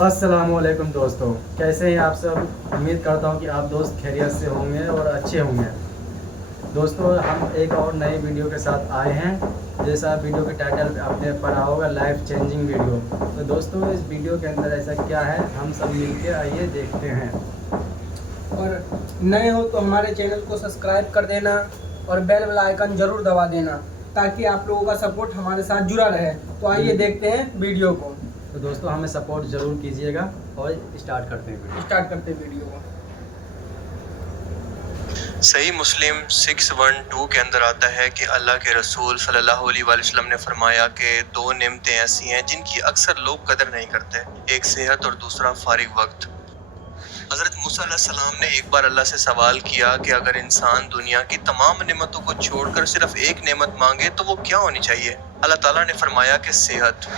अस्सलाम वालेकुम दोस्तों, कैसे हैं आप सब। उम्मीद करता हूं कि आप दोस्त खैरियत से होंगे और अच्छे होंगे। दोस्तों, हम एक और नई वीडियो के साथ आए हैं। जैसा वीडियो के टाइटल पे आपने पढ़ा होगा, लाइफ चेंजिंग वीडियो। तो दोस्तों, इस वीडियो के अंदर ऐसा क्या है, हम सब मिलके आइए देखते हैं। और नए हो तो हमारे चैनल को सब्सक्राइब कर देना और बेल आइकन ज़रूर दबा देना ताकि आप लोगों का सपोर्ट हमारे साथ जुड़ा रहे। तो आइए देखते हैं वीडियो को। तो दोस्तों, हमें सपोर्ट ज़रूर कीजिएगा और स्टार्ट करते हैं वीडियो को। सही मुस्लिम 612 के अंदर आता है कि अल्लाह के रसूल सल्लल्लाहु अलैहि वसल्लम ने फरमाया कि दो नेमतें ऐसी हैं जिनकी अक्सर लोग कदर नहीं करते, एक सेहत और दूसरा फारिग वक्त। हज़रत मूसा अलैहिस्सलाम ने एक बार अल्लाह से सवाल किया कि अगर इंसान दुनिया की तमाम नेमतों को छोड़कर सिर्फ एक नेमत मांगे तो वो क्या होनी चाहिए। अल्लाह ताला ने फरमाया कि सेहत।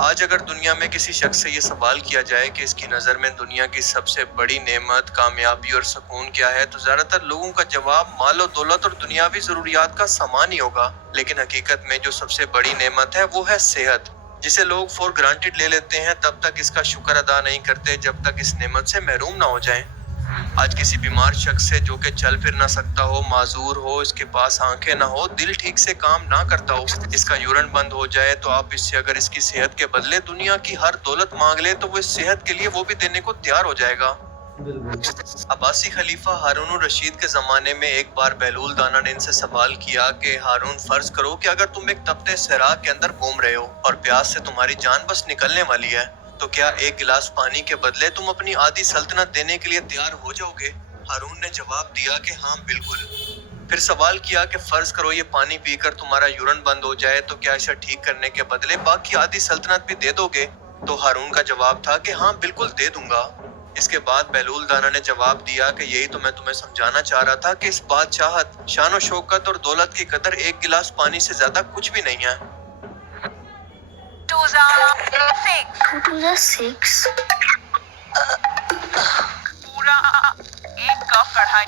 आज अगर दुनिया में किसी शख्स से ये सवाल किया जाए कि इसकी नज़र में दुनिया की सबसे बड़ी नेमत, कामयाबी और सुकून क्या है, तो ज़्यादातर लोगों का जवाब मालो दौलत और दुनियावी ज़रूरियात का सामान ही होगा। लेकिन हकीकत में जो सबसे बड़ी नेमत है वो है सेहत, जिसे लोग फॉर ग्रांटेड ले लेते हैं तब तक इसका शुक्र अदा नहीं करते जब तक इस नेमत से महरूम ना हो जाएं। आज किसी बीमार शख्स से जो कि चल फिर ना सकता हो, माजूर हो, इसके पास आंखें ना हो, दिल ठीक से काम ना करता हो, इसका यूरन बंद हो जाए, तो आप इससे अगर इसकी सेहत के बदले दुनिया की हर दौलत मांग ले तो वो इस सेहत के लिए वो भी देने को तैयार हो जाएगा। अब्बासी खलीफा हारून रशीद के जमाने में एक बार बहलूल दाना ने इनसे सवाल किया कि हारून, फर्ज करो कि अगर तुम एक तपते सहरा के अंदर घूम रहे हो और प्यास से तुम्हारी जान बस निकलने वाली है, तो क्या एक गिलास पानी के बदले तुम अपनी आधी सल्तनत देने के लिए तैयार हो जाओगे। हारून ने जवाब दिया कि हाँ बिल्कुल। फिर सवाल किया कि फर्ज करो ये पानी पीकर तुम्हारा यूरन बंद हो जाए, तो क्या इसे ठीक करने के बदले बाकी आधी सल्तनत भी दे दोगे। तो हारून का जवाब था कि हाँ बिल्कुल दे दूंगा। इसके बाद बहलूल दाना ने जवाब दिया कि यही तो मैं तुम्हें समझाना चाह रहा था कि इस बादशाहत, शान शौकत और दौलत की कदर एक गिलास पानी से ज्यादा कुछ भी नहीं है। 2 to the 6 पूरा एक कप कढ़ाई।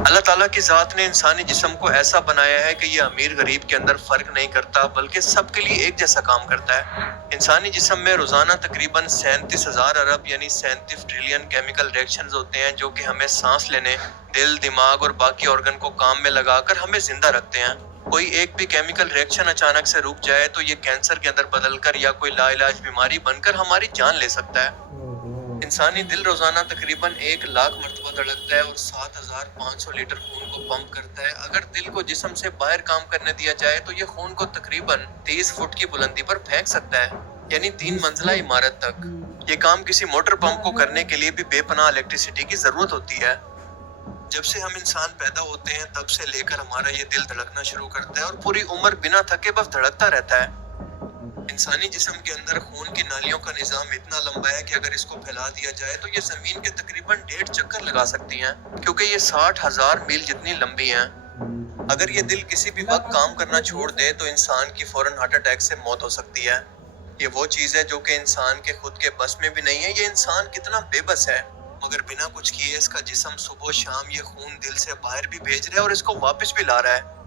अल्लाह ताला की जात ने इंसानी जिस्म को ऐसा बनाया है कि ये अमीर गरीब के अंदर फर्क नहीं करता, बल्कि सबके लिए एक जैसा काम करता है। इंसानी जिस्म में रोजाना तकरीबन 37,000 अरब यानी 37 ट्रिलियन केमिकल रिएक्शंस होते हैं, जो कि हमें सांस लेने, दिल, दिमाग और बाकी ऑर्गन को काम में लगाकर हमें जिंदा रखते हैं। कोई एक भी केमिकल रिएक्शन अचानक से रुक जाए तो ये कैंसर के अंदर बदलकर या कोई लाइलाज बीमारी बनकर हमारी जान ले सकता है। इंसानी दिल रोजाना तकरीबन 1 लाख मरतबा धड़कता है और 7,500 लीटर खून को पंप करता है। अगर दिल को जिस्म से बाहर काम करने दिया जाए तो ये खून को तकरीबन 30 फुट की बुलंदी पर फेंक सकता है, यानी 3 मंजिला इमारत तक। ये काम किसी मोटर पंप को करने के लिए भी बेपनाह इलेक्ट्रिसिटी की जरूरत होती है। जब से हम इंसान पैदा होते हैं तब से लेकर हमारा ये दिल धड़कना शुरू करता है और पूरी उम्र बिना थके बस धड़कता रहता है। इंसानी जिस्म के अंदर खून की नालियों का निजाम इतना लंबा है कि अगर इसको फैला दिया जाए तो ये जमीन के तकरीबन 1.5 चक्कर लगा सकती हैं, क्योंकि ये 60,000 मील जितनी लंबी हैं। अगर ये दिल किसी भी वक्त काम करना छोड़ दे तो इंसान की फौरन हार्ट अटैक से मौत हो सकती है। ये वो चीज है जो कि इंसान के खुद के बस में भी नहीं है। ये इंसान कितना बेबस है, मगर बिना कुछ किए इसका जिस्म सुबह शाम ये खून दिल से बाहर भी भेज रहा है और इसको वापस भी ला रहा है।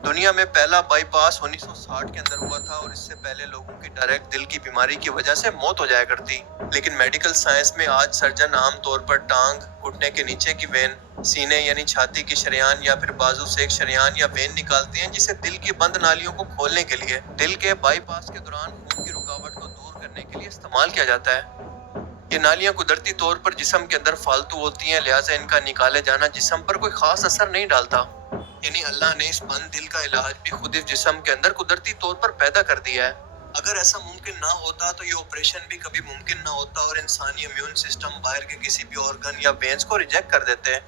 दुनिया में पहला बाईपास 1960 के अंदर हुआ था और इससे पहले लोगों की डायरेक्ट दिल की बीमारी की वजह से मौत हो जाया करती। लेकिन मेडिकल साइंस में आज सर्जन आम तौर पर टांग, घुटने के नीचे की वेन, सीने यानी छाती की शरेयान या फिर बाजू से एक शरेयान या वेन निकालते हैं, जिसे दिल की बंद नालियों को खोलने के लिए दिल के बाईपास के दौरान खून की रुकावट को दूर करने के लिए इस्तेमाल किया जाता है। ये नालियां कुदरती तौर पर जिस्म के अंदर फालतू होती हैं, लिहाजा इनका निकाले जाना जिस्म पर कोई खास असर नहीं डालता। यानी अल्लाह ने इस बंद दिल का इलाज भी खुद इस जिस्म के अंदर कुदरती तौर पर पैदा कर दिया है। अगर ऐसा मुमकिन ना होता तो ये ऑपरेशन भी कभी मुमकिन ना होता और इंसानी इम्यून सिस्टम बाहर के किसी भी ऑर्गन या वेन्स को रिजेक्ट कर देते हैं।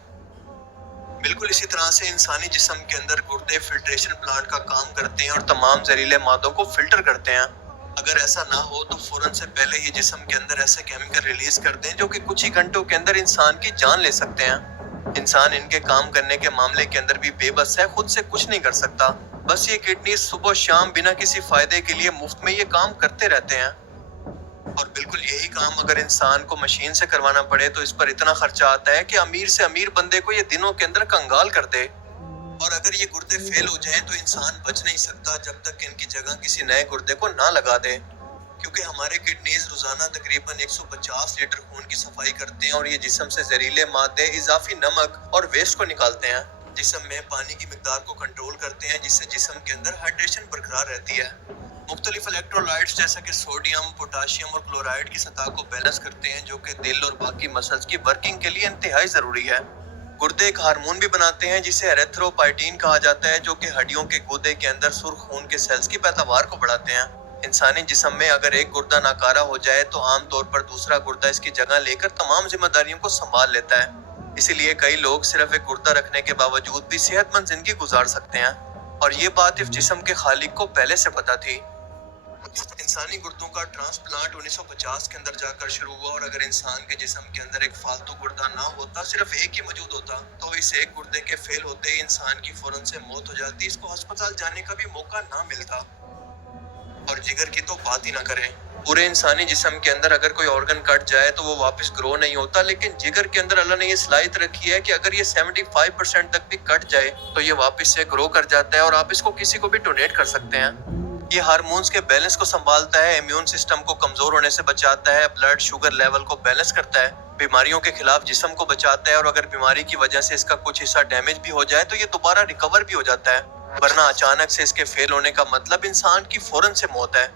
बिल्कुल इसी तरह से इंसानी जिस्म के अंदर गुर्दे फिल्ट्रेशन प्लांट का काम करते हैं और तमाम जहरीले मादों को फिल्टर करते हैं। अगर ऐसा ना हो तो फौरन से पहले ही जिस्म के अंदर ऐसे केमिकल रिलीज कर दें जो कि कुछ ही घंटों के अंदर इंसान की जान ले सकते हैं। इंसान इनके काम करने के मामले के अंदर भी बेबस है, खुद से कुछ नहीं कर सकता। बस ये किडनी सुबह शाम बिना किसी फायदे के लिए मुफ्त में ये काम करते रहते हैं। और बिल्कुल यही काम अगर इंसान को मशीन से करवाना पड़े तो इस पर इतना खर्चा आता है कि अमीर से अमीर बंदे को ये दिनों के अंदर कंगाल कर दे। और अगर ये गुर्दे फेल हो जाएं तो इंसान बच नहीं सकता जब तक इनकी जगह किसी नए गुर्दे को ना लगा दे, क्योंकि हमारे किडनीज रोजाना तकरीबन 150 लीटर खून की सफाई करते हैं और ये जिस्म से जहरीले मादे, इजाफी नमक और वेस्ट को निकालते हैं। जिस्म में पानी की मिकदार को कंट्रोल करते हैं, जिससे जिस्म के अंदर हाइड्रेशन बरकरार रहती है। मुख्तलिफ इलेक्ट्रोलाइट्स जैसा कि सोडियम, पोटाशियम और क्लोराइड की सतह को बैलेंस करते हैं, जो कि दिल और बाकी मसल्स की वर्किंग के लिए इंतहाई जरूरी है। गुर्दे एक हार्मोन भी बनाते हैं जिसे एरेथ्रोपाइटिन कहा जाता है, जो कि हड्डियों के गुर्दे के अंदर सुर्ख खून के सेल्स की पैदावार को बढ़ाते हैं। इंसानी जिस्म में अगर एक गुर्दा नाकारा हो जाए तो आम तौर पर दूसरा गुर्दा इसकी जगह लेकर तमाम जिम्मेदारियों को संभाल लेता है। इसीलिए कई लोग सिर्फ एक गुर्दा रखने के बावजूद भी सेहतमंद जिंदगी गुजार सकते हैं, और ये बात इस जिस्म के खालिक को पहले से पता थी। इंसानी गुर्दों का ट्रांसप्लांट 1950 के अंदर जाकर शुरू हुआ, और अगर इंसान के जिस्म के अंदर एक फालतू गुर्दा ना होता, सिर्फ एक ही मौजूद होता, तो इस एक गुर्दे के फेल होते ही इंसान की फौरन से मौत हो जाती, इसको अस्पताल जाने का भी मौका ना मिलता। और जिगर की तो बात ही ना करें। पूरे इंसानी जिस्म के अंदर अगर कोई ऑर्गन कट जाए तो वो वापस ग्रो नहीं होता, लेकिन जिगर के अंदर अल्लाह ने ये सलाहियत रखी है कि अगर ये 75% तक भी कट जाए तो ये वापस से ग्रो कर जाता है और आप इसको किसी को भी डोनेट कर सकते हैं। ये हार्मोन्स के बैलेंस को संभालता है, इम्यून सिस्टम को कमजोर होने से बचाता है, ब्लड शुगर लेवल को बैलेंस करता है, बीमारियों के खिलाफ जिस्म को बचाता है, और अगर बीमारी की वजह से इसका कुछ हिस्सा डैमेज भी हो जाए तो ये दोबारा रिकवर भी हो जाता है, वरना अचानक से इसके फेल होने का मतलब इंसान की फौरन से मौत है।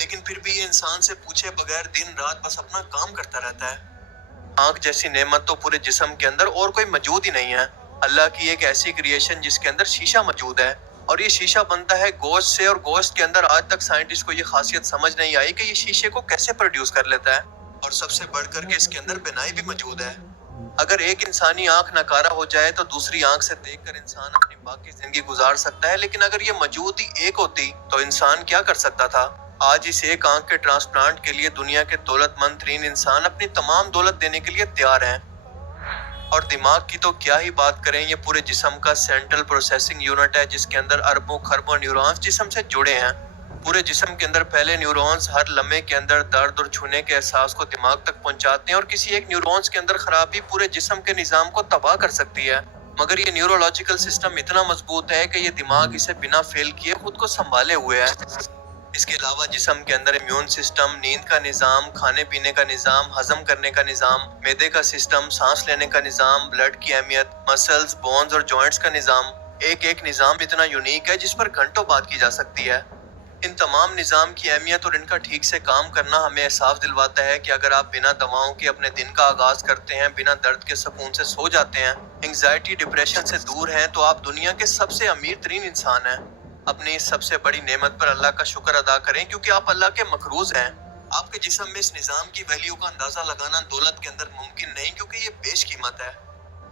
लेकिन फिर भी ये इंसान से पूछे बगैर दिन रात बस अपना काम करता रहता है। आंख जैसी नेमत तो पूरे जिस्म के अंदर और कोई मौजूद ही नहीं है। अल्लाह की एक ऐसी क्रिएशन जिसके अंदर शीशा मौजूद है, और ये शीशा बनता है गोश्त से, और गोश्त के अंदर आज तक साइंटिस्ट को ये खासियत समझ नहीं आई कि ये शीशे को कैसे प्रोड्यूस कर लेता है, और सबसे बढ़कर के इसके अंदर बिनाई भी मौजूद है। अगर एक इंसानी आंख नकारा हो जाए तो दूसरी आंख से देखकर इंसान अपनी बाकी जिंदगी गुजार सकता है, लेकिन अगर ये मौजूद ही एक होती तो इंसान क्या कर सकता था। आज इस एक आंख के ट्रांसप्लांट के लिए दुनिया के दौलतमंद तरीन इंसान अपनी तमाम दौलत देने के लिए तैयार हैं। और दिमाग की तो क्या ही बात करें, ये पूरे जिस्म का सेंट्रल प्रोसेसिंग यूनिट है, जिसके अंदर अरबों खरबों न्यूरॉन्स जिस्म से जुड़े हैं। पूरे जिस्म के अंदर फैले न्यूरॉन्स हर लम्हे के अंदर दर्द और छूने के एहसास को दिमाग तक पहुंचाते हैं, और किसी एक न्यूरॉन्स के अंदर खराबी पूरे जिस्म के निजाम को तबाह कर सकती है। मगर ये न्यूरोलॉजिकल सिस्टम इतना मजबूत है कि ये दिमाग इसे बिना फेल किए खुद को संभाले हुए है। इसके अलावा जिस्म के अंदर इम्यून सिस्टम, नींद का निजाम, खाने पीने का निजाम, हजम करने का निजाम, मैदे का सिस्टम, सांस लेने का निजाम, ब्लड की अहमियत, मसल्स, बोन्स और जॉइंट्स का निजाम, एक एक निजाम इतना यूनिक है जिस पर घंटों बात की जा सकती है। इन तमाम निजाम की अहमियत और इनका ठीक से काम करना हमें एहसास दिलवाता है कि अगर आप बिना दवाओं के अपने दिन का आगाज करते हैं, बिना दर्द के सुकून से सो जाते हैं, एंग्जाइटी डिप्रेशन से दूर हैं, तो आप दुनिया के सबसे अमीर तरीन इंसान हैं। अपनी इस सबसे बड़ी नेमत पर अल्लाह का शुक्र अदा करें, क्योंकि आप अल्लाह के मखरूज हैं। आपके जिस्म में इस निजाम की वैल्यू का अंदाजा लगाना दौलत के अंदर मुमकिन नहीं, क्योंकि ये बेशकीमत है।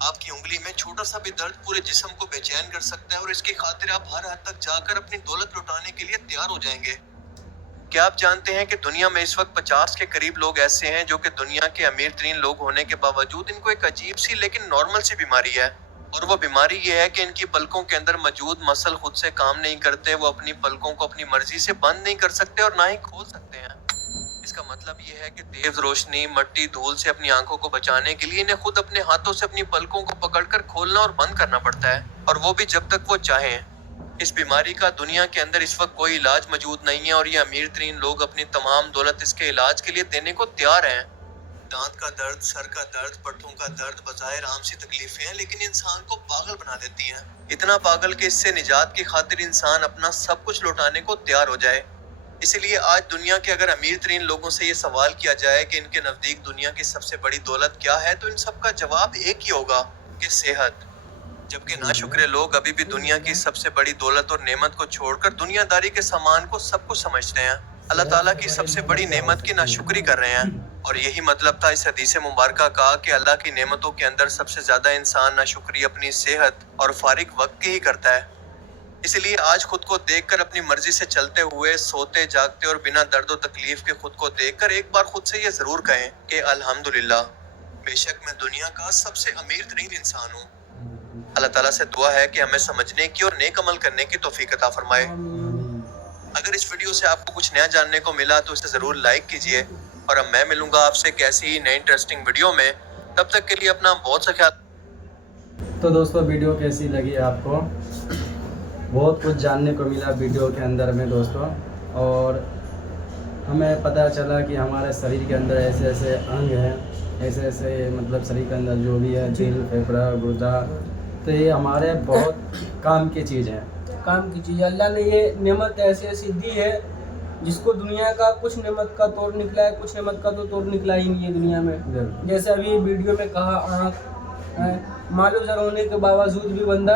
आपकी उंगली में छोटा सा भी दर्द पूरे जिस्म को बेचैन कर सकता है, और इसकी खातिर आप हर हद तक जाकर अपनी दौलत लुटाने के लिए तैयार हो जाएंगे। क्या आप जानते हैं कि दुनिया में इस वक्त 50 के करीब लोग ऐसे हैं जो कि दुनिया के अमीर तरीन लोग होने के बावजूद इनको एक अजीब सी लेकिन नॉर्मल सी बीमारी है, और वो बीमारी ये है कि इनकी पलकों के अंदर मौजूद मसल खुद से काम नहीं करते। वो अपनी पलकों को अपनी मर्जी से बंद नहीं कर सकते और ना ही खोल सकते हैं। इसका मतलब ये है कि तेज रोशनी, मट्टी, धूल से अपनी आंखों को बचाने के लिए इन्हें खुद अपने हाथों से अपनी पलकों को पकड़कर खोलना और बंद करना पड़ता है, और वो भी जब तक वो चाहें। इस बीमारी का दुनिया के अंदर इस वक्त कोई इलाज मौजूद नहीं है, और ये अमीर तरीन लोग अपनी तमाम दौलत इसके इलाज के लिए देने को तैयार हैं। दांत का दर्द, सर का दर्द, पट्टों का दर्द बजाय आम सी तकलीफें हैं, लेकिन इंसान को पागल बना देती हैं। इतना पागल कि इससे निजात की खातिर इंसान अपना सब कुछ लौटाने को तैयार हो जाए। इसीलिए आज दुनिया के अगर अमीर तरीन लोगों से ये सवाल किया जाए कि इनके नजदीक दुनिया की सबसे बड़ी दौलत क्या है, तो इन सब का जवाब एक ही होगा कि सेहत। जबकि नाशुक्रे लोग अभी भी दुनिया की सबसे बड़ी दौलत और नेमत को छोड़कर दुनियादारी के सामान को सब कुछ समझते हैं। अल्लाह ताला की सबसे बड़ी नेमत की नाशुक्री कर रहे हैं, और यही मतलब था इस हदीस मुबारका का कि अल्लाह की नेमतों के अंदर सबसे ज्यादा इंसान नाशुक्री अपनी सेहत और फारिग वक्त की ही करता है। इसलिए आज खुद को देखकर अपनी मर्जी से चलते हुए, सोते जागते और बिना दर्द और तकलीफ के खुद को देखकर एक बार खुद से ये जरूर कहें कि अल्हम्दुलिल्लाह, बेशक मैं दुनिया का सबसे अमीर तरीन इंसान हूँ। अल्लाह ताला से दुआ है कि हमें समझने की और नेक अमल करने की तौफीक अता फरमाए। अगर इस वीडियो से आपको कुछ नया जानने को मिला तो इसे जरूर लाइक कीजिए, और अब मैं मिलूंगा आपसे एक ऐसी ही नई इंटरेस्टिंग वीडियो में। तब तक के लिए अपना बहुत सा ख्याल। तो दोस्तों वीडियो कैसी लगी आपको? बहुत कुछ जानने को मिला वीडियो के अंदर में दोस्तों, और हमें पता चला कि हमारे शरीर के अंदर ऐसे ऐसे अंग हैं, ऐसे ऐसे मतलब शरीर के अंदर जो भी है, दिल, फेफड़ा, गुर्दा, तो ये हमारे बहुत काम की चीज़ है। काम की चीज़, अल्लाह ने ये नेमत ऐसी ऐसी दी है जिसको दुनिया का कुछ नेमत का तोड़ निकला है, कुछ नेमत का तो तोड़ निकला ही नहीं है दुनिया में। बिल्कुल। जैसे अभी वीडियो में कहा, आँख मालूम सर होने के बावजूद भी बंदा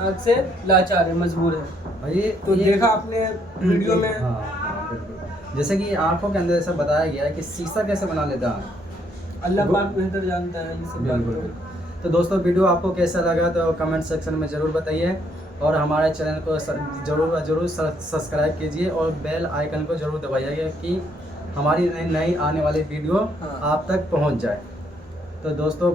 आँख से लाचार है, मजबूर है। और ये तो देखा आपने वीडियो में। हाँ, बिल्कुल। जैसे कि आँखों के अंदर ऐसा बताया गया है कि शीशा कैसे बना लेता है, अल्लाह पाक बेहतर जानता है ये सब बिल्कुल। बात। तो दोस्तों वीडियो आपको कैसा लगा तो कमेंट सेक्शन में ज़रूर बताइए, और हमारे चैनल को ज़रूर सब्सक्राइब कीजिए और बेल आइकन को ज़रूर दबाइएगा कि हमारी नई आने वाली वीडियो हाँ। आप तक पहुंच जाए। तो दोस्तों